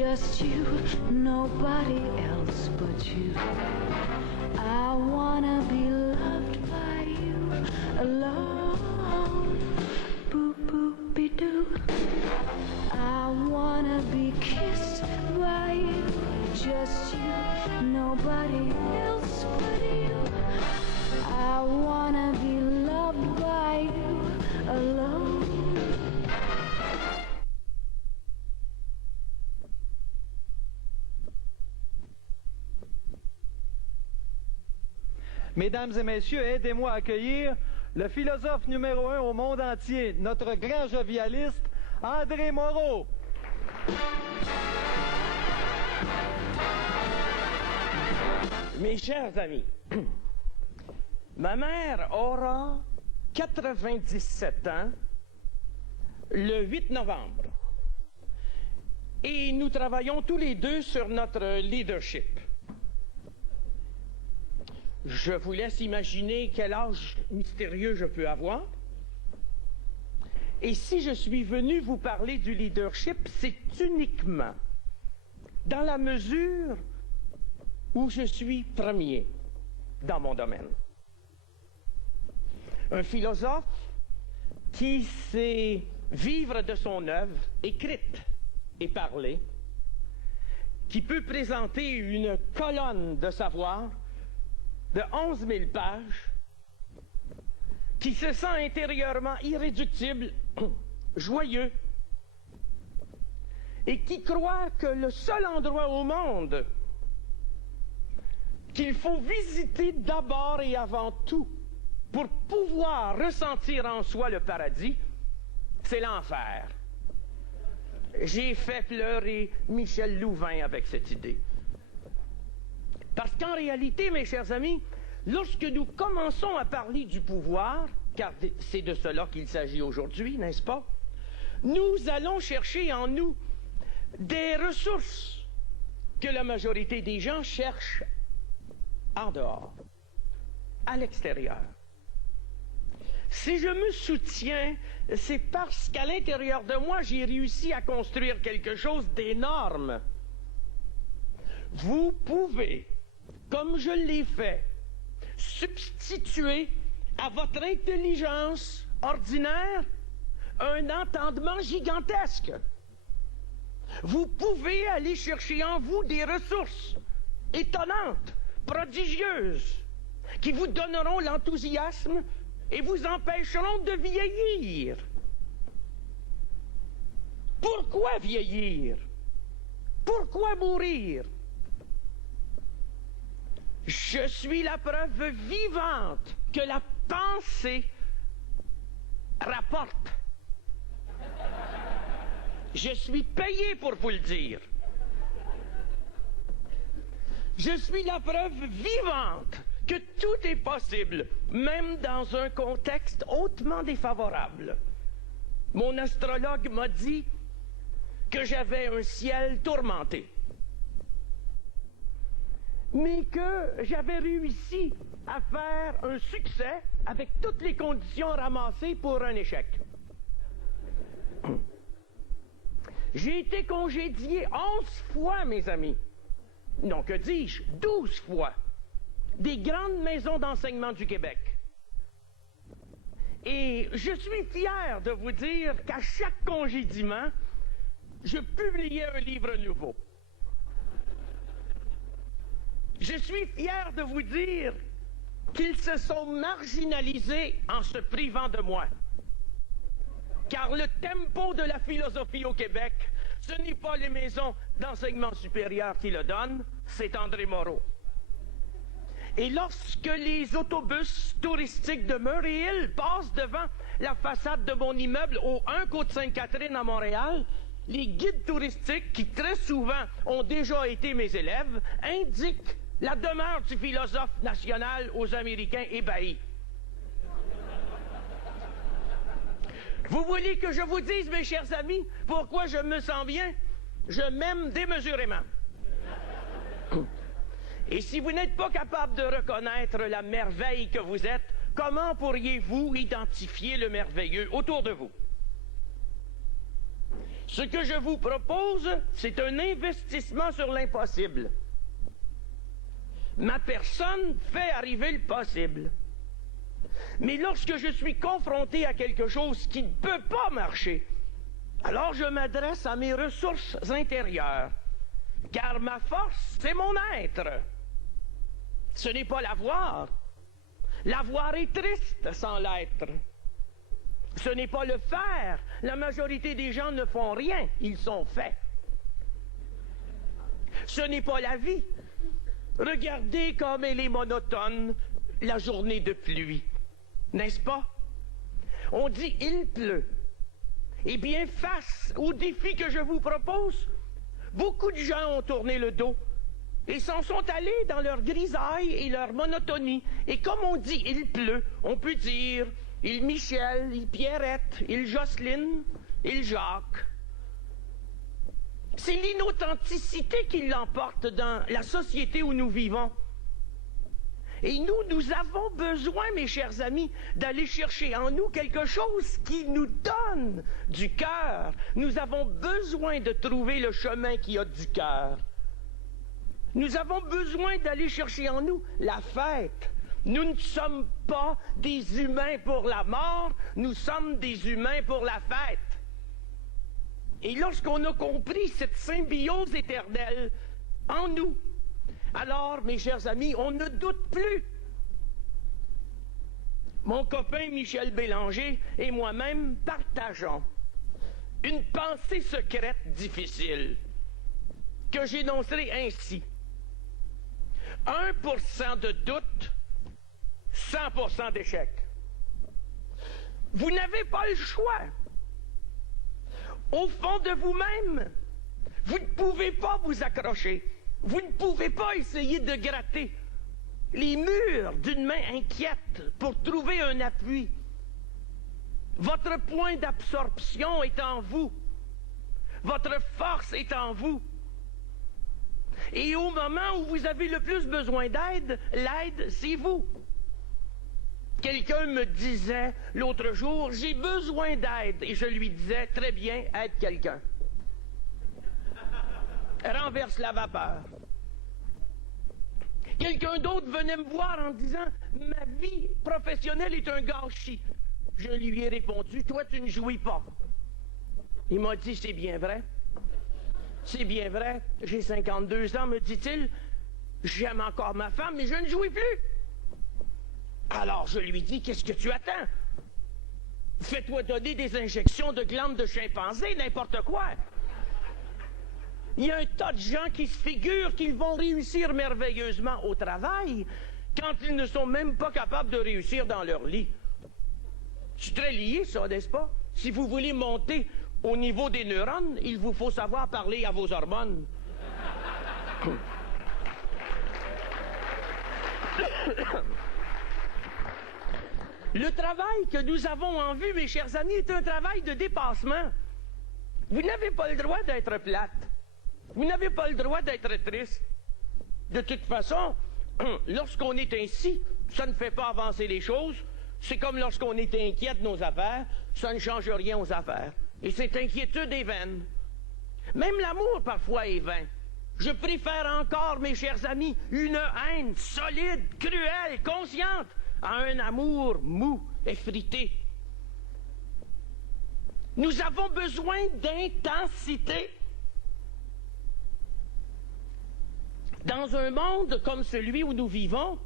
just you, nobody else but you. I wanna be loved by you alone. Boop boop be doo. I wanna be kissed by you, just you, nobody else but you. I wanna be loved by you alone. Mesdames et messieurs, aidez-moi à accueillir le philosophe numéro 1 au monde entier, notre grand jovialiste, André Moreau. Mes chers amis, ma mère aura 97 ans le 8 novembre et nous travaillons tous les deux sur notre leadership. Je vous laisse imaginer quel âge mystérieux je peux avoir. Et si je suis venu vous parler du leadership, c'est uniquement dans la mesure où je suis premier dans mon domaine. Un philosophe qui sait vivre de son œuvre, écrite et parlée, qui peut présenter une colonne de savoir de 11 000 pages, qui se sent intérieurement irréductible, joyeux, et qui croit que le seul endroit au monde qu'il faut visiter d'abord et avant tout pour pouvoir ressentir en soi le paradis, c'est l'enfer. J'ai fait pleurer Michel Louvain avec cette idée. Parce qu'en réalité, mes chers amis, lorsque nous commençons à parler du pouvoir, car c'est de cela qu'il s'agit aujourd'hui, n'est-ce pas? Nous allons chercher en nous des ressources que la majorité des gens cherchent en dehors, à l'extérieur. Si je me soutiens, c'est parce qu'à l'intérieur de moi, j'ai réussi à construire quelque chose d'énorme. Vous pouvez, comme je l'ai fait, substituer à votre intelligence ordinaire un entendement gigantesque. Vous pouvez aller chercher en vous des ressources étonnantes, prodigieuses, qui vous donneront l'enthousiasme et vous empêcheront de vieillir. Pourquoi vieillir? Pourquoi mourir? Je suis la preuve vivante que la pensée rapporte. Je suis payé pour vous le dire. Je suis la preuve vivante que tout est possible, même dans un contexte hautement défavorable. Mon astrologue m'a dit que j'avais un ciel tourmenté, mais que j'avais réussi à faire un succès avec toutes les conditions ramassées pour un échec. J'ai été congédié 11 fois, mes amis. Non, que dis-je, 12 fois, des grandes maisons d'enseignement du Québec. Et je suis fier de vous dire qu'à chaque congédiement, je publiais un livre nouveau. Je suis fier de vous dire qu'ils se sont marginalisés en se privant de moi. Car le tempo de la philosophie au Québec, ce n'est pas les maisons d'enseignement supérieur qui le donnent, c'est André Moreau. Et lorsque les autobus touristiques de Murray Hill passent devant la façade de mon immeuble au 1 Côte-Sainte-Catherine à Montréal, les guides touristiques, qui très souvent ont déjà été mes élèves, indiquent la demeure du philosophe national aux Américains ébahis. Vous voulez que je vous dise, mes chers amis, pourquoi je me sens bien? Je m'aime démesurément. Et si vous n'êtes pas capable de reconnaître la merveille que vous êtes, comment pourriez-vous identifier le merveilleux autour de vous? Ce que je vous propose, c'est un investissement sur l'impossible. Ma personne fait arriver le possible. Mais lorsque je suis confronté à quelque chose qui ne peut pas marcher, alors je m'adresse à mes ressources intérieures. Car ma force, c'est mon être. Ce n'est pas l'avoir. L'avoir est triste sans l'être. Ce n'est pas le faire. La majorité des gens ne font rien, ils sont faits. Ce n'est pas la vie. Regardez comme elle est monotone, la journée de pluie. N'est-ce pas? On dit « il pleut ». Eh bien, face au défi que je vous propose, beaucoup de gens ont tourné le dos et s'en sont allés dans leur grisaille et leur monotonie. Et comme on dit « il pleut », on peut dire « il Michel, il Pierrette, il Jocelyne, il Jacques ». C'est l'inauthenticité qui l'emporte dans la société où nous vivons. Et nous avons besoin, mes chers amis, d'aller chercher en nous quelque chose qui nous donne du cœur. Nous avons besoin de trouver le chemin qui a du cœur. Nous avons besoin d'aller chercher en nous la fête. Nous ne sommes pas des humains pour la mort, nous sommes des humains pour la fête. Et lorsqu'on a compris cette symbiose éternelle en nous, alors, mes chers amis, on ne doute plus. Mon copain Michel Bélanger et moi-même partageons une pensée secrète difficile que j'énoncerai ainsi. 1% de doute, 100% d'échec. Vous n'avez pas le choix. Au fond de vous-même, vous ne pouvez pas vous accrocher. Vous ne pouvez pas essayer de gratter les murs d'une main inquiète pour trouver un appui. Votre point d'absorption est en vous. Votre force est en vous. Et au moment où vous avez le plus besoin d'aide, l'aide, c'est vous. Quelqu'un me disait l'autre jour, j'ai besoin d'aide. Et je lui disais, très bien, aide quelqu'un. Renverse la vapeur. Quelqu'un d'autre venait me voir en disant « Ma vie professionnelle est un gâchis ». Je lui ai répondu « Toi, tu ne jouis pas ». Il m'a dit « C'est bien vrai. C'est bien vrai. J'ai 52 ans, me dit-il. J'aime encore ma femme, mais je ne jouis plus. » Alors, je lui dis « Qu'est-ce que tu attends? Fais-toi donner des injections de glandes de chimpanzé, n'importe quoi. » Il y a un tas de gens qui se figurent qu'ils vont réussir merveilleusement au travail quand ils ne sont même pas capables de réussir dans leur lit. C'est très lié, ça, n'est-ce pas? Si vous voulez monter au niveau des neurones, il vous faut savoir parler à vos hormones. Le travail que nous avons en vue, mes chers amis, est un travail de dépassement. Vous n'avez pas le droit d'être plate. Vous n'avez pas le droit d'être triste. De toute façon, lorsqu'on est ainsi, ça ne fait pas avancer les choses. C'est comme lorsqu'on est inquiet de nos affaires, ça ne change rien aux affaires. Et cette inquiétude est vaine. Même l'amour, parfois, est vain. Je préfère encore, mes chers amis, une haine solide, cruelle, consciente, à un amour mou, effrité. Nous avons besoin d'intensité. Dans un monde comme celui où nous vivons,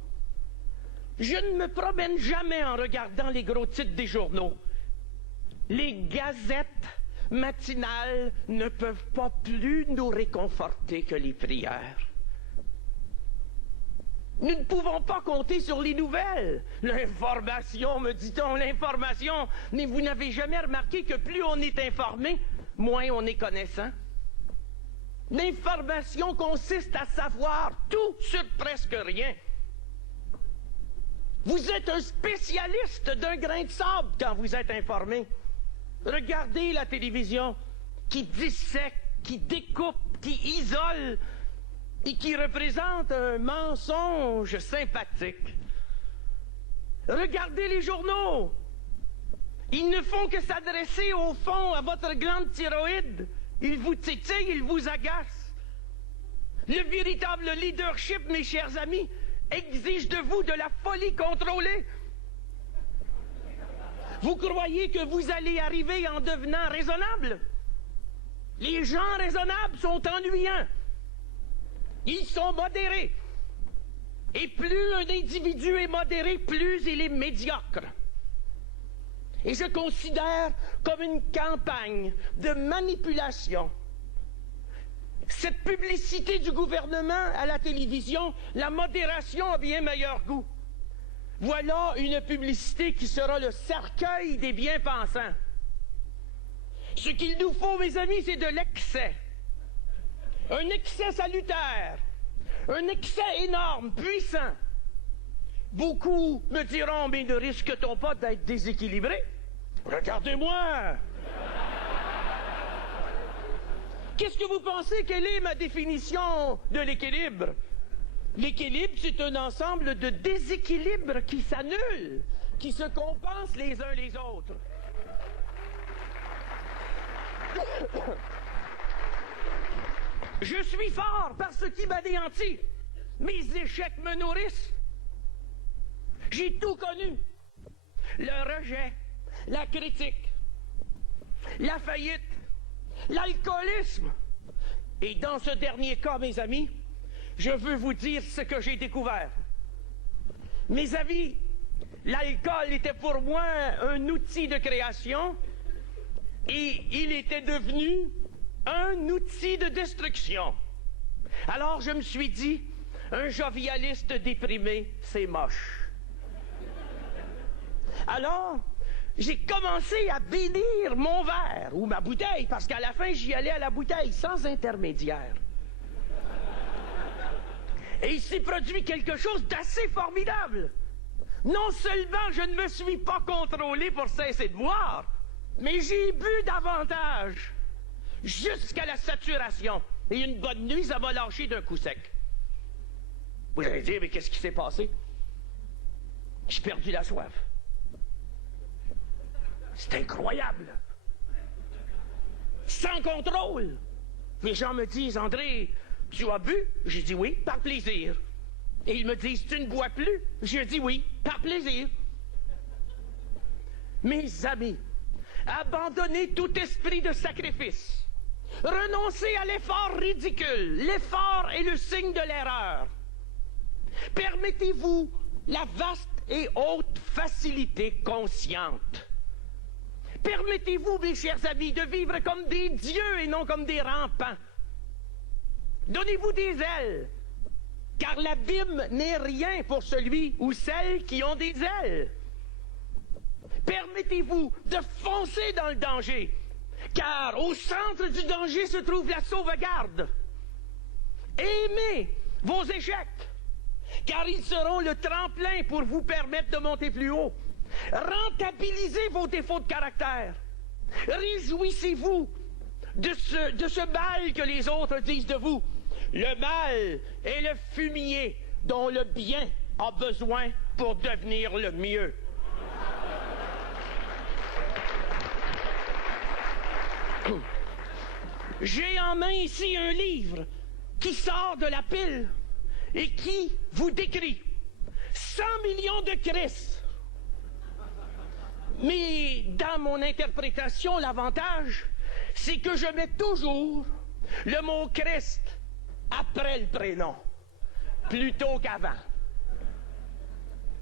je ne me promène jamais en regardant les gros titres des journaux. Les gazettes matinales ne peuvent pas plus nous réconforter que les prières. Nous ne pouvons pas compter sur les nouvelles. L'information, me dit-on, l'information. Mais vous n'avez jamais remarqué que plus on est informé, moins on est connaissant. L'information consiste à savoir tout sur presque rien. Vous êtes un spécialiste d'un grain de sable quand vous êtes informé. Regardez la télévision qui dissèque, qui découpe, qui isole et qui représente un mensonge sympathique. Regardez les journaux. Ils ne font que s'adresser au fond à votre glande thyroïde il vous titille, il vous agace. Le véritable leadership, mes chers amis, exige de vous de la folie contrôlée. Vous croyez que vous allez arriver en devenant raisonnable? Les gens raisonnables sont ennuyants. Ils sont modérés. Et plus un individu est modéré, plus il est médiocre. Et je considère comme une campagne de manipulation cette publicité du gouvernement à la télévision, la modération a bien meilleur goût. Voilà une publicité qui sera le cercueil des bien-pensants. Ce qu'il nous faut, mes amis, c'est de l'excès. Un excès salutaire. Un excès énorme, puissant. Beaucoup me diront, mais ne risque-t-on pas d'être déséquilibré? Regardez-moi! Qu'est-ce que vous pensez? Quelle est ma définition de l'équilibre? L'équilibre, c'est un ensemble de déséquilibres qui s'annulent, qui se compensent les uns les autres. Je suis fort parce qu'il m'anéantit. Mes échecs me nourrissent. J'ai tout connu. Le rejet, la critique, la faillite, l'alcoolisme. Et dans ce dernier cas, mes amis, je veux vous dire ce que j'ai découvert. Mes amis, l'alcool était pour moi un outil de création et il était devenu un outil de destruction. Alors je me suis dit, un jovialiste déprimé, c'est moche. Alors, j'ai commencé à bénir mon verre ou ma bouteille, parce qu'à la fin, j'y allais à la bouteille, sans intermédiaire. Et il s'est produit quelque chose d'assez formidable. Non seulement je ne me suis pas contrôlé pour cesser de boire, mais j'ai bu davantage, jusqu'à la saturation. Et une bonne nuit, ça m'a lâché d'un coup sec. Vous allez dire, mais qu'est-ce qui s'est passé? J'ai perdu la soif. C'est incroyable. Sans contrôle. Les gens me disent, André, tu as bu? J'ai dit oui, par plaisir. Et ils me disent, tu ne bois plus? Je dis oui, par plaisir. Mes amis, abandonnez tout esprit de sacrifice. Renoncez à l'effort ridicule. L'effort est le signe de l'erreur. Permettez-vous la vaste et haute facilité consciente. Permettez-vous, mes chers amis, de vivre comme des dieux et non comme des rampants. Donnez-vous des ailes, car l'abîme n'est rien pour celui ou celle qui ont des ailes. Permettez-vous de foncer dans le danger, car au centre du danger se trouve la sauvegarde. Aimez vos échecs, car ils seront le tremplin pour vous permettre de monter plus haut. Rentabilisez vos défauts de caractère. Réjouissez-vous de ce mal que les autres disent de vous. Le mal est le fumier dont le bien a besoin pour devenir le mieux. J'ai en main ici un livre qui sort de la pile et qui vous décrit 100 millions de Christ. Mais dans mon interprétation, l'avantage, c'est que je mets toujours le mot Christ après le prénom, plutôt qu'avant.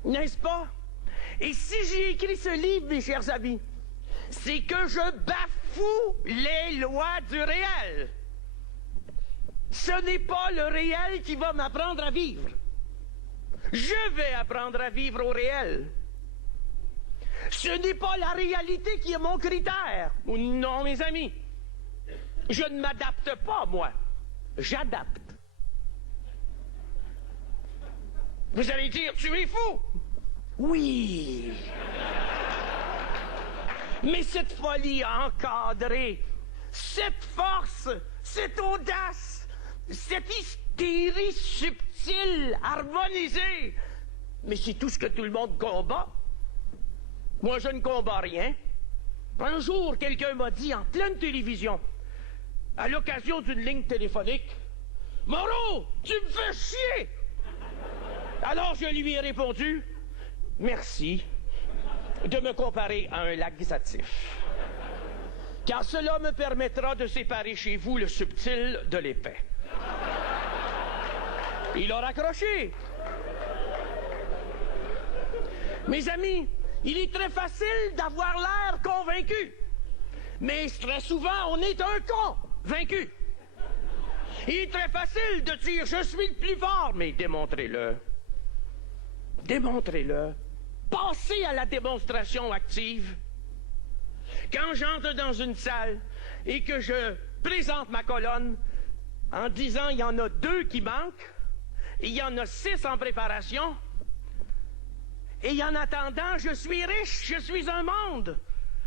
N'est-ce pas? Et si j'ai écrit ce livre, mes chers amis, c'est que je bafoue les lois du réel. Ce n'est pas le réel qui va m'apprendre à vivre. Je vais apprendre à vivre au réel. Ce n'est pas la réalité qui est mon critère. Non, mes amis. Je ne m'adapte pas, moi. J'adapte. Vous allez dire, tu es fou. Oui. Mais cette folie encadrée, cette force, cette audace, cette hystérie subtile, harmonisée, mais c'est tout ce que tout le monde combat. Moi, je ne combats rien. Un jour, quelqu'un m'a dit en pleine télévision, à l'occasion d'une ligne téléphonique, « Moreau, tu me fais chier! » Alors je lui ai répondu, « Merci de me comparer à un laxatif, car cela me permettra de séparer chez vous le subtil de l'épais. » Il a raccroché. Mes amis, il est très facile d'avoir l'air convaincu, mais très souvent on est un con vaincu. Il est très facile de dire « je suis le plus fort », mais démontrez-le. Démontrez-le. Passez à la démonstration active. Quand j'entre dans une salle et que je présente ma colonne en disant « il y en a 2 qui manquent », il y en a 6 en préparation, et en attendant, je suis riche, je suis un monde.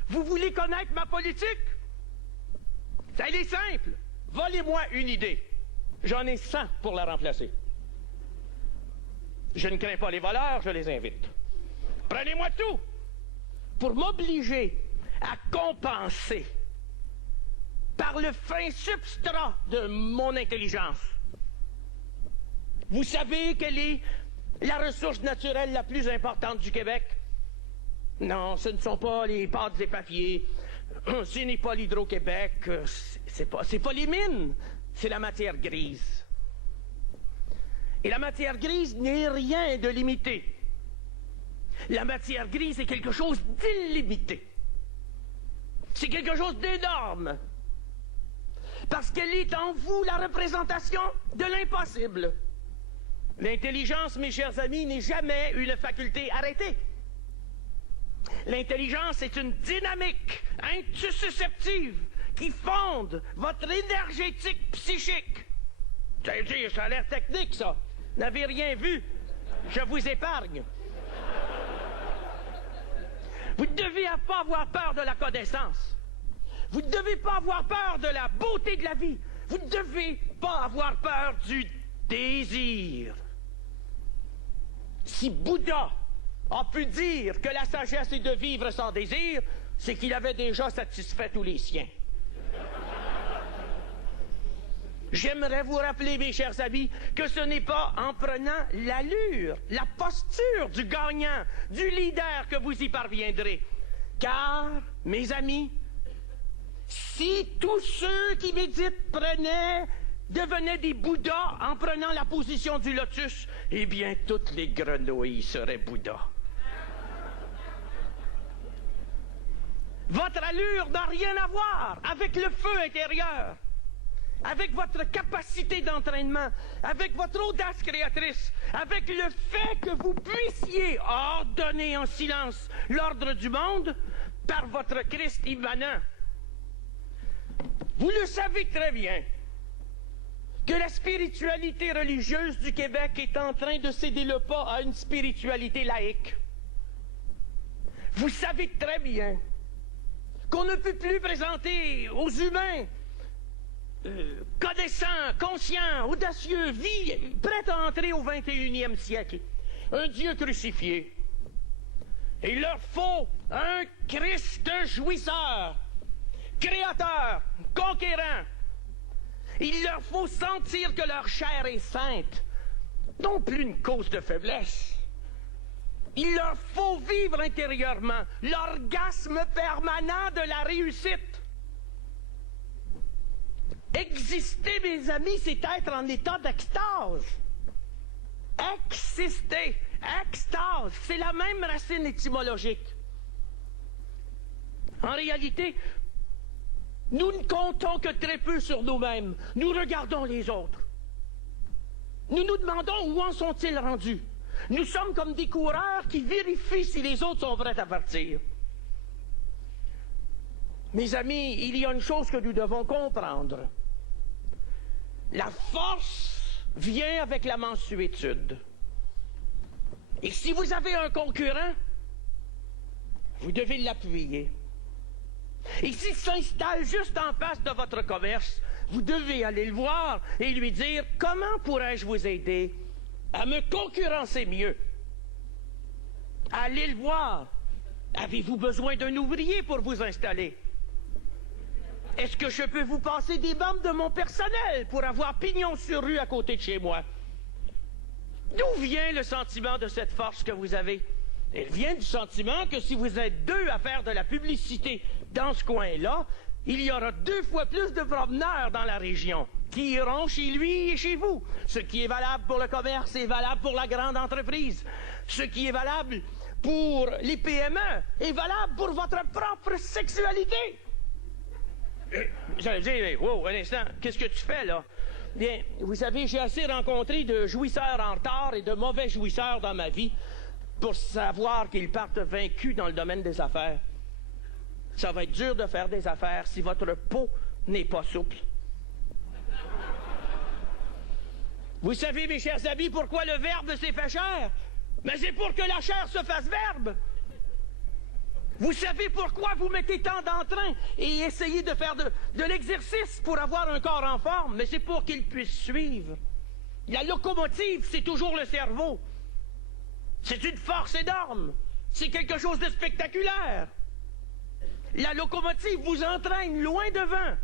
Vous voulez connaître ma politique? Ça, elle est simple. Volez-moi une idée. J'en ai 100 pour la remplacer. Je ne crains pas les voleurs, je les invite. Prenez-moi tout pour m'obliger à compenser par le fin substrat de mon intelligence. Vous savez quelle est la ressource naturelle la plus importante du Québec? Non, ce ne sont pas les pâtes et papiers, ce n'est pas l'Hydro-Québec, c'est pas les mines, c'est la matière grise. Et la matière grise n'est rien de limité. La matière grise est quelque chose d'illimité. C'est quelque chose d'énorme. Parce qu'elle est en vous la représentation de l'impossible. L'intelligence, mes chers amis, n'est jamais une faculté arrêtée. L'intelligence est une dynamique intussusceptive qui fonde votre énergétique psychique. Ça a l'air technique, ça. Vous n'avez rien vu. Je vous épargne. Vous ne devez pas avoir peur de la connaissance. Vous ne devez pas avoir peur de la beauté de la vie. Vous ne devez pas avoir peur du désir. Si Bouddha a pu dire que la sagesse est de vivre sans désir, c'est qu'il avait déjà satisfait tous les siens. J'aimerais vous rappeler, mes chers amis, que ce n'est pas en prenant l'allure, la posture du gagnant, du leader que vous y parviendrez. Car, mes amis, si tous ceux qui méditent devenaient des Bouddhas en prenant la position du lotus, eh bien, toutes les grenouilles seraient Bouddhas. Votre allure n'a rien à voir avec le feu intérieur, avec votre capacité d'entraînement, avec votre audace créatrice, avec le fait que vous puissiez ordonner en silence l'ordre du monde par votre Christ immanent. Vous le savez très bien que la spiritualité religieuse du Québec est en train de céder le pas à une spiritualité laïque. Vous savez très bien qu'on ne peut plus présenter aux humains connaissants, conscients, audacieux, prêts à entrer au 21e siècle, un Dieu crucifié. Et il leur faut un Christ jouisseur, créateur, conquérant. Il leur faut sentir que leur chair est sainte, non plus une cause de faiblesse. Il leur faut vivre intérieurement l'orgasme permanent de la réussite. Exister, mes amis, c'est être en état d'extase. Exister, extase, c'est la même racine étymologique. En réalité, nous ne comptons que très peu sur nous-mêmes. Nous regardons les autres. Nous nous demandons où en sont-ils rendus. Nous sommes comme des coureurs qui vérifient si les autres sont prêts à partir. Mes amis, il y a une chose que nous devons comprendre. La force vient avec la mansuétude. Et si vous avez un concurrent, vous devez l'appuyer. Et s'il s'installe juste en face de votre commerce, vous devez aller le voir et lui dire « Comment pourrais-je vous aider à me concurrencer mieux? » Allez le voir. Avez-vous besoin d'un ouvrier pour vous installer? Est-ce que je peux vous passer des membres de mon personnel pour avoir pignon sur rue à côté de chez moi? D'où vient le sentiment de cette force que vous avez? Elle vient du sentiment que si vous êtes 2 à faire de la publicité dans ce coin-là, il y aura 2 fois plus de promeneurs dans la région qui iront chez lui et chez vous. Ce qui est valable pour le commerce est valable pour la grande entreprise. Ce qui est valable pour les PME est valable pour votre propre sexualité. J'allais dire, wow, un instant, qu'est-ce que tu fais là? Bien, vous savez, j'ai assez rencontré de jouisseurs en retard et de mauvais jouisseurs dans ma vie pour savoir qu'ils partent vaincus dans le domaine des affaires. Ça va être dur de faire des affaires si votre peau n'est pas souple. Vous savez, mes chers amis, pourquoi le verbe s'est fait chair? Mais c'est pour que la chair se fasse verbe. Vous savez pourquoi vous mettez tant d'entrain et essayez de faire de l'exercice pour avoir un corps en forme? Mais c'est pour qu'il puisse suivre. La locomotive, c'est toujours le cerveau. C'est une force énorme. C'est quelque chose de spectaculaire. La locomotive vous entraîne loin devant.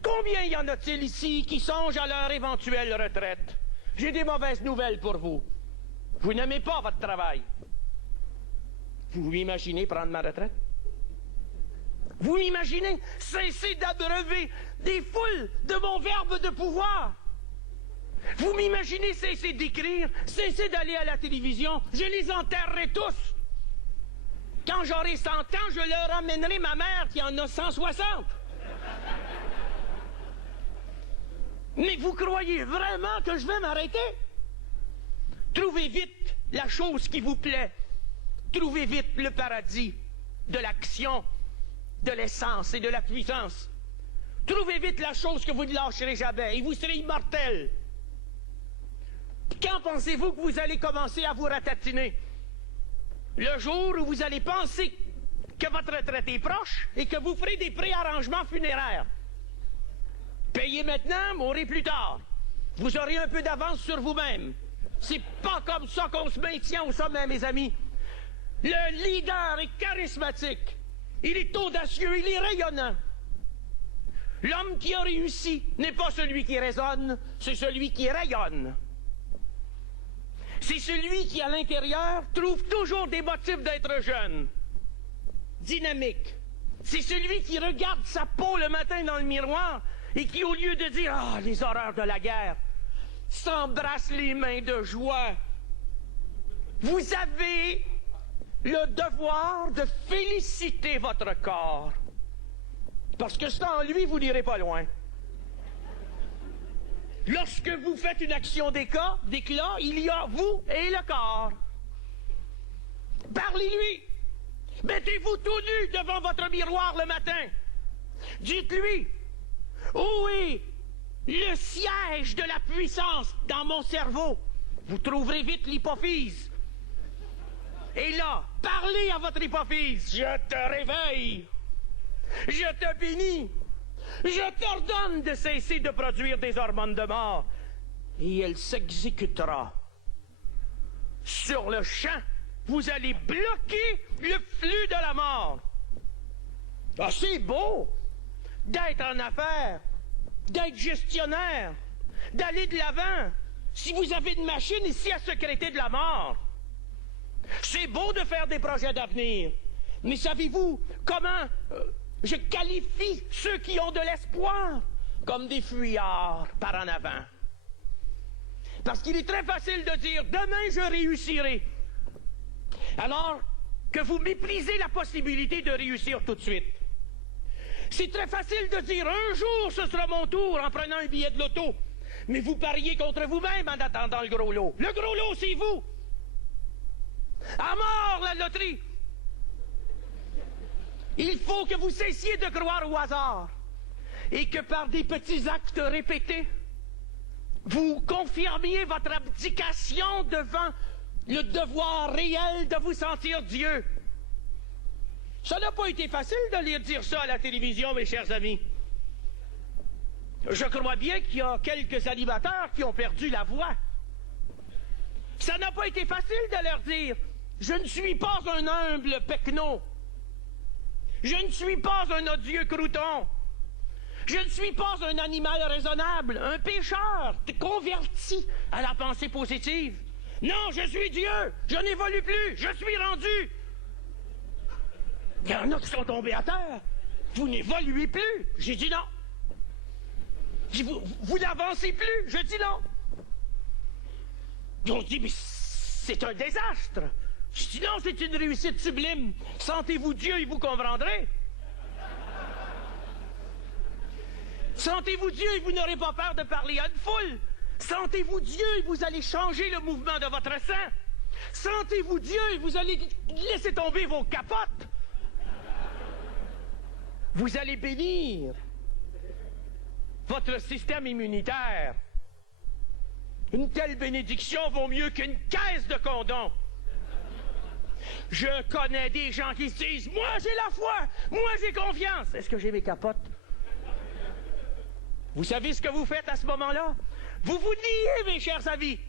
Combien y en a-t-il ici qui songent à leur éventuelle retraite? J'ai des mauvaises nouvelles pour vous. Vous n'aimez pas votre travail. Vous imaginez prendre ma retraite? Vous imaginez cesser d'abreuver des foules de mon verbe de pouvoir? Vous m'imaginez cesser d'écrire, cesser d'aller à la télévision? Je les enterrerai tous. Quand j'aurai 100 ans, je leur amènerai ma mère qui en a 160. Mais vous croyez vraiment que je vais m'arrêter? Trouvez vite la chose qui vous plaît. Trouvez vite le paradis de l'action, de l'essence et de la puissance. Trouvez vite la chose que vous ne lâcherez jamais et vous serez immortel. Quand pensez-vous que vous allez commencer à vous ratatiner? Le jour où vous allez penser que votre retraite est proche et que vous ferez des préarrangements funéraires. Payez maintenant, mourrez plus tard. Vous aurez un peu d'avance sur vous-même. C'est pas comme ça qu'on se maintient au sommet, mes amis. Le leader est charismatique. Il est audacieux, il est rayonnant. L'homme qui a réussi n'est pas celui qui raisonne, c'est celui qui rayonne. C'est celui qui, à l'intérieur, trouve toujours des motifs d'être jeune, dynamique. C'est celui qui regarde sa peau le matin dans le miroir et qui, au lieu de dire « Ah, les horreurs de la guerre », s'embrasse les mains de joie. Vous avez le devoir de féliciter votre corps. Parce que sans lui, vous n'irez pas loin. Lorsque vous faites une action d'éclat, il y a vous et le corps. Parlez-lui. Mettez-vous tout nu devant votre miroir le matin. Dites-lui, où est le siège de la puissance dans mon cerveau? Vous trouverez vite l'hypophyse. Et là, parlez à votre hypophyse. Je te réveille. Je te bénis. Je t'ordonne de cesser de produire des hormones de mort. Et elle s'exécutera. Sur le champ, vous allez bloquer le flux de la mort. Ah, c'est beau d'être en affaires, d'être gestionnaire, d'aller de l'avant. Si vous avez une machine ici à sécréter de la mort, c'est beau de faire des projets d'avenir. Mais savez-vous comment je qualifie ceux qui ont de l'espoir? Comme des fuyards par en avant. Parce qu'il est très facile de dire « Demain, je réussirai ». Alors que vous méprisez la possibilité de réussir tout de suite. C'est très facile de dire « Un jour, ce sera mon tour en prenant un billet de loto ». Mais vous pariez contre vous-même en attendant le gros lot. Le gros lot, c'est vous. À mort, la loterie. Il faut que vous cessiez de croire au hasard et que par des petits actes répétés, vous confirmiez votre abdication devant le devoir réel de vous sentir Dieu. Ça n'a pas été facile de lire dire ça à la télévision, mes chers amis. Je crois bien qu'il y a quelques animateurs qui ont perdu la voix. Ça n'a pas été facile de leur dire « Je ne suis pas un humble pecno. Je ne suis pas un odieux crouton. Je ne suis pas un animal raisonnable, un pécheur converti à la pensée positive. Non, je suis Dieu, je n'évolue plus, je suis rendu. Il y en a qui sont tombés à terre. Vous n'évoluez plus. J'ai dit non. Vous n'avancez plus. Je dis non. Ils ont dit, mais c'est un désastre. Je dis non, c'est une réussite sublime. Sentez-vous Dieu et vous comprendrez. Sentez-vous Dieu et vous n'aurez pas peur de parler à une foule. Sentez-vous Dieu et vous allez changer le mouvement de votre sang. Sentez-vous Dieu et vous allez laisser tomber vos capotes. Vous allez bénir votre système immunitaire. Une telle bénédiction vaut mieux qu'une caisse de condoms. Je connais des gens qui se disent « Moi, j'ai la foi! Moi, j'ai confiance! » Est-ce que j'ai mes capotes? Vous savez ce que vous faites à ce moment-là? Vous vous niez, mes chers amis.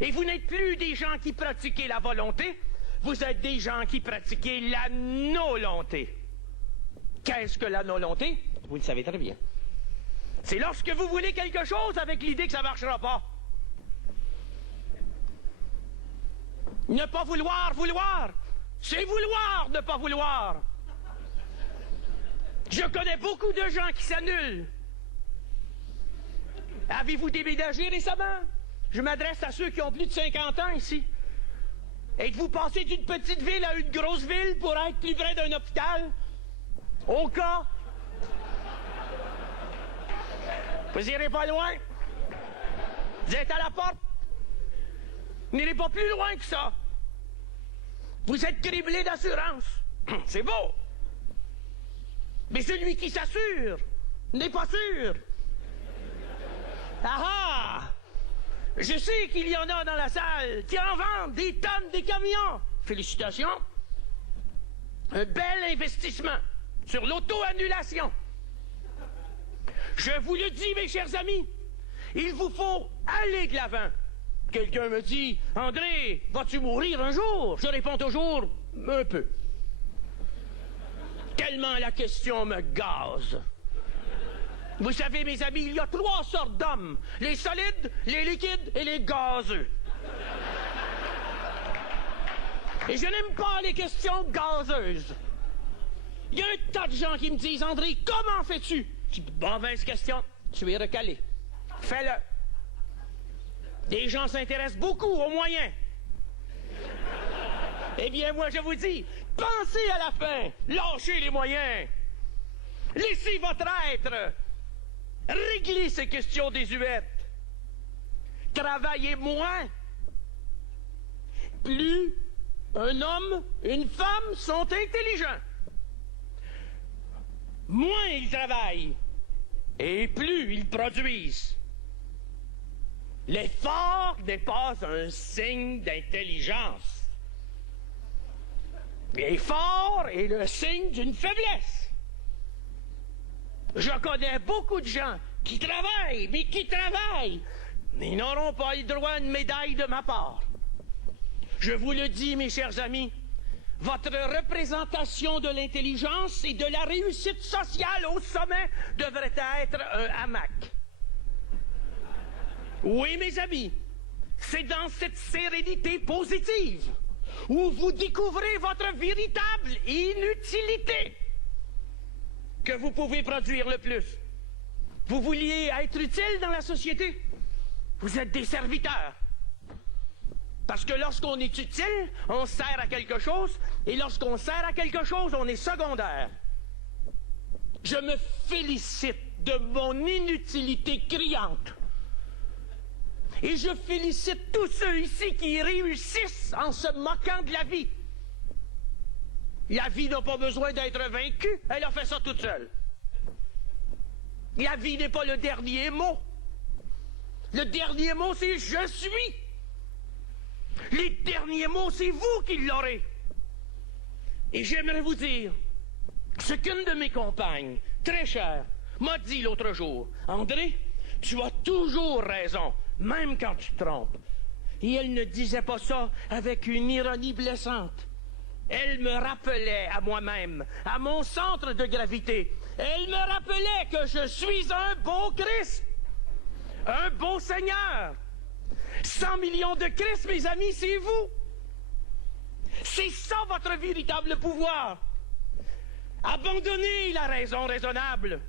Et vous n'êtes plus des gens qui pratiquent la volonté, vous êtes des gens qui pratiquent la non-volonté. Qu'est-ce que la non-volonté? Vous le savez très bien. C'est lorsque vous voulez quelque chose avec l'idée que ça ne marchera pas. Ne pas vouloir, c'est vouloir ne pas vouloir. Je connais beaucoup de gens qui s'annulent. Avez-vous déménagé récemment? Je m'adresse à ceux qui ont plus de 50 ans ici. Êtes-vous passé d'une petite ville à une grosse ville pour être plus près d'un hôpital? Au cas? Vous irez pas loin. Vous êtes à la porte. Vous n'irez pas plus loin que ça. Vous êtes criblé d'assurance. C'est beau. Mais celui qui s'assure n'est pas sûr. Ah ah! Je sais qu'il y en a dans la salle qui en vendent des tonnes, des camions. Félicitations. Un bel investissement sur l'auto-annulation. Je vous le dis, mes chers amis, il vous faut aller de l'avant. Quelqu'un me dit, « André, vas-tu mourir un jour? » Je réponds toujours, un peu. Tellement la question me gaze. Vous savez, mes amis, il y a 3 sortes d'hommes. Les solides, les liquides et les gazeux. Et je n'aime pas les questions gazeuses. Il y a un tas de gens qui me disent, « André, comment fais-tu? » Je dis, « Mauvaise question, tu es recalé. Fais-le. » Les gens s'intéressent beaucoup aux moyens. Eh bien, moi, je vous dis, pensez à la fin, lâchez les moyens. Laissez votre être régler ces questions désuètes. Travaillez moins. Plus un homme, une femme sont intelligents, moins ils travaillent et plus ils produisent. L'effort n'est pas un signe d'intelligence. L'effort est le signe d'une faiblesse. Je connais beaucoup de gens qui travaillent, mais ils n'auront pas le droit à une médaille de ma part. Je vous le dis, mes chers amis, votre représentation de l'intelligence et de la réussite sociale au sommet devrait être un hamac. Oui, mes amis, c'est dans cette sérénité positive où vous découvrez votre véritable inutilité que vous pouvez produire le plus. Vous vouliez être utile dans la société? Vous êtes des serviteurs. Parce que lorsqu'on est utile, on sert à quelque chose, et lorsqu'on sert à quelque chose, on est secondaire. Je me félicite de mon inutilité criante. Et je félicite tous ceux ici qui réussissent en se moquant de la vie. La vie n'a pas besoin d'être vaincue, elle a fait ça toute seule. La vie n'est pas le dernier mot. Le dernier mot, c'est « je suis ». Les derniers mots, c'est vous qui l'aurez. Et j'aimerais vous dire ce qu'une de mes compagnes, très chère, m'a dit l'autre jour. « André, tu as toujours raison, même quand tu te trompes. » Et elle ne disait pas ça avec une ironie blessante. Elle me rappelait à moi-même, à mon centre de gravité. Elle me rappelait que je suis un beau Christ, un beau Seigneur. 100 millions de Christ, mes amis, c'est vous. C'est ça votre véritable pouvoir. Abandonnez la raison raisonnable.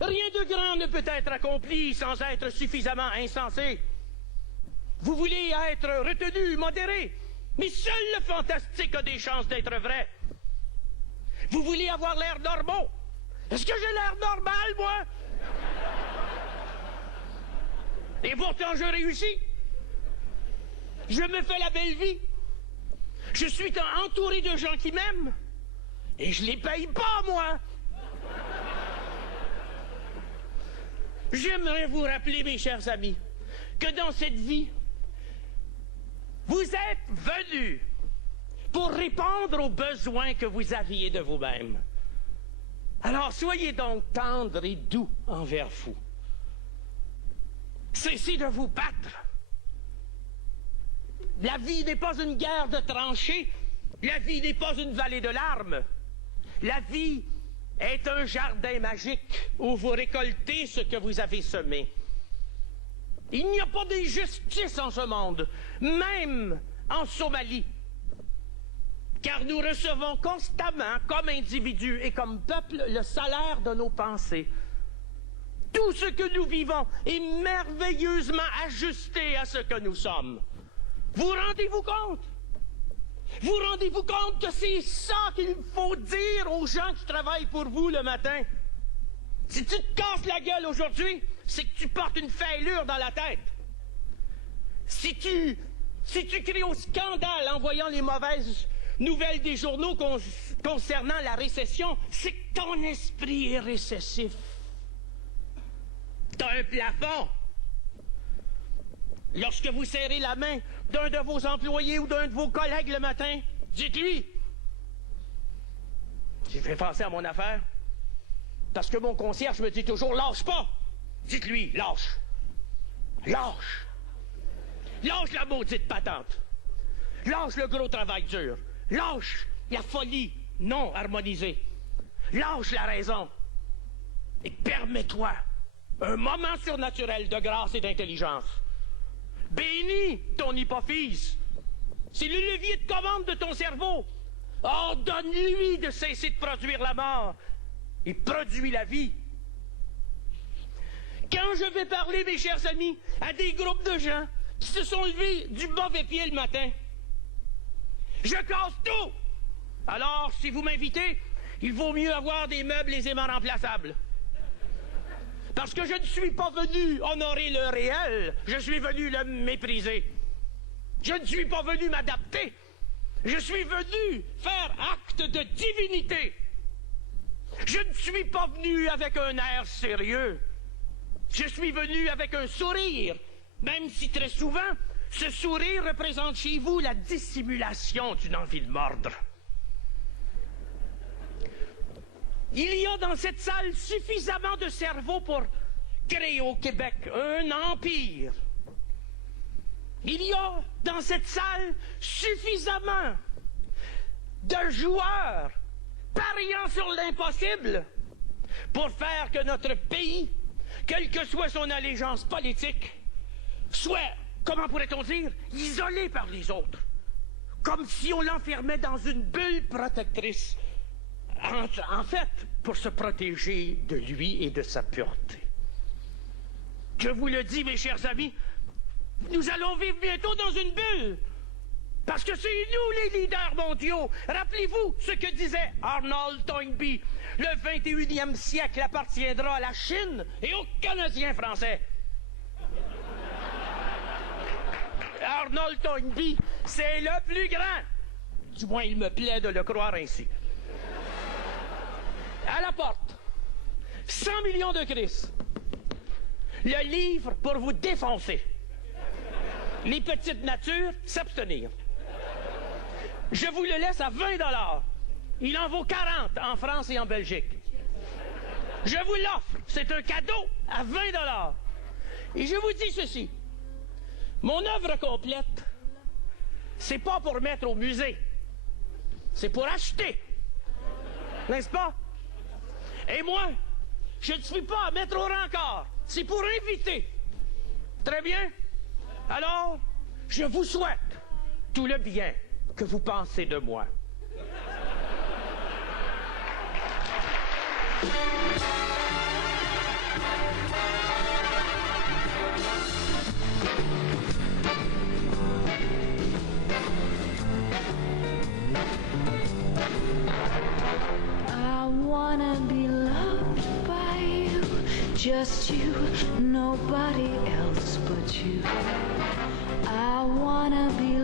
Rien de grand ne peut être accompli sans être suffisamment insensé. Vous voulez être retenu, modéré, mais seul le fantastique a des chances d'être vrai. Vous voulez avoir l'air normaux. Est-ce que j'ai l'air normal, moi? Et pourtant, je réussis. Je me fais la belle vie. Je suis entouré de gens qui m'aiment. Et je les paye pas, moi. J'aimerais vous rappeler, mes chers amis, que dans cette vie, vous êtes venus pour répondre aux besoins que vous aviez de vous-même. Alors, soyez donc tendres et doux envers vous. Cessez de vous battre. La vie n'est pas une guerre de tranchées. La vie n'est pas une vallée de larmes. La vie est un jardin magique où vous récoltez ce que vous avez semé. Il n'y a pas d'injustice en ce monde, même en Somalie. Car nous recevons constamment, comme individus et comme peuple, le salaire de nos pensées. Tout ce que nous vivons est merveilleusement ajusté à ce que nous sommes. Vous rendez-vous compte? Vous rendez-vous compte que c'est ça qu'il faut dire aux gens qui travaillent pour vous le matin? Si tu te casses la gueule aujourd'hui, c'est que tu portes une fêlure dans la tête. Si tu cries au scandale en voyant les mauvaises nouvelles des journaux concernant la récession, c'est que ton esprit est récessif. T'as un plafond. Lorsque vous serrez la main d'un de vos employés ou d'un de vos collègues le matin, dites-lui. J'ai fait penser à mon affaire. Parce que mon concierge me dit toujours, lâche pas. Dites-lui, lâche. Lâche. Lâche la maudite patente. Lâche le gros travail dur. Lâche la folie non harmonisée. Lâche la raison. Et permets-toi un moment surnaturel de grâce et d'intelligence. Bénis ton hypophyse. C'est le levier de commande de ton cerveau. Ordonne-lui de cesser de produire la mort et produit la vie. Quand je vais parler, mes chers amis, à des groupes de gens qui se sont levés du mauvais pied le matin, je casse tout. Alors, si vous m'invitez, il vaut mieux avoir des meubles aisément remplaçables. Parce que je ne suis pas venu honorer le réel, je suis venu le mépriser. Je ne suis pas venu m'adapter. Je suis venu faire acte de divinité. Je ne suis pas venu avec un air sérieux. Je suis venu avec un sourire, même si très souvent, ce sourire représente chez vous la dissimulation d'une envie de mordre. Il y a dans cette salle suffisamment de cerveau pour créer au Québec un empire. Il y a dans cette salle suffisamment de joueurs pariant sur l'impossible pour faire que notre pays, quelle que soit son allégeance politique, soit, comment pourrait-on dire, isolé par les autres, comme si on l'enfermait dans une bulle protectrice. En fait, pour se protéger de lui et de sa pureté. Je vous le dis, mes chers amis, nous allons vivre bientôt dans une bulle. Parce que c'est nous les leaders mondiaux. Rappelez-vous ce que disait Arnold Toynbee. Le 21e siècle appartiendra à la Chine et aux Canadiens français. Arnold Toynbee, c'est le plus grand. Du moins, il me plaît de le croire ainsi. À la porte, 100 millions de Christ. Le livre pour vous défoncer. Les petites natures, s'abstenir. Je vous le laisse à 20 $. Il en vaut 40 en France et en Belgique. Je vous l'offre. C'est un cadeau à 20 $. Et je vous dis ceci. Mon œuvre complète, c'est pas pour mettre au musée. C'est pour acheter. N'est-ce pas? Et moi, je ne suis pas à mettre au rencard. C'est pour inviter. Très bien. Alors, je vous souhaite tout le bien que vous pensez de moi. I wanna be loved by you, just you, nobody else but you. I wanna be